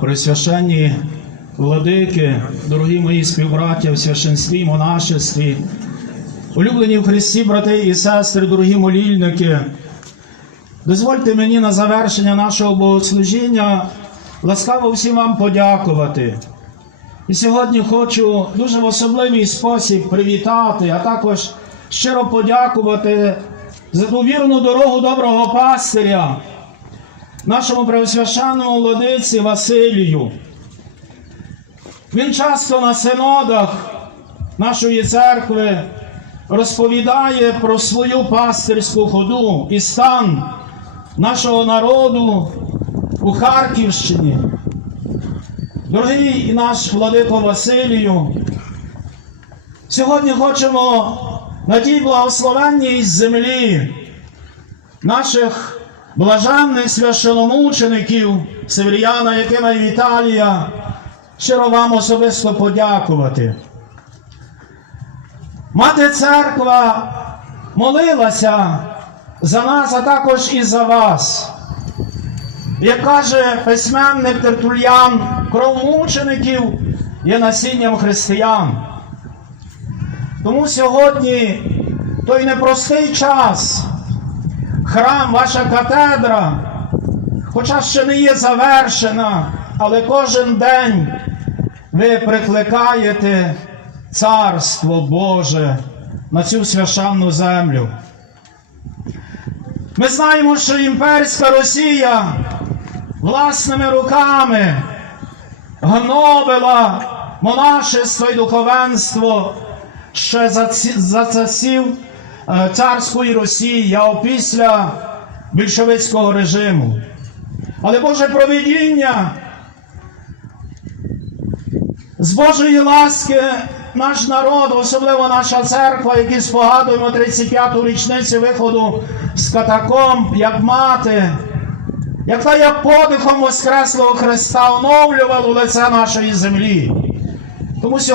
Пресвященні владики, дорогі мої співбраття в священстві, монашестві, улюблені в Христі, брати і сестри, дорогі молільники, дозвольте мені на завершення нашого богослужіння ласкаво всім вам подякувати. І сьогодні хочу дуже в особливий спосіб привітати, а також щиро подякувати за ту вірну дорогу доброго пастиря, нашому преосвященному владиці Василію. Він часто на синодах нашої церкви розповідає про свою пастирську ходу і стан нашого народу у Харківщині. Дорогий наш владико Василію, сьогодні хочемо на тій благословенній землі наших блаженних священомучеників Северяна Якима і Віталія, щиро вам особисто подякувати. Мати церква молилася за нас, а також і за вас. Як каже письменник Тертульян, кров мучеників є насінням християн. Тому сьогодні той непростий час, храм, ваша катедра, хоча ще не є завершена, але кожен день ви прикликаєте Царство Боже на цю священну землю. Ми знаємо, що імперська Росія власними руками гнобила монашество і духовенство ще за, за часів е, царської Росії, а опісля більшовицького режиму. Але Боже провидіння з Божої ласки наш народ, особливо наша церква, які спогадуємо 35-ту річницю виходу з катакомб, як мати, як та як подихом Воскреслого Христа оновлювало лице нашої землі. Тому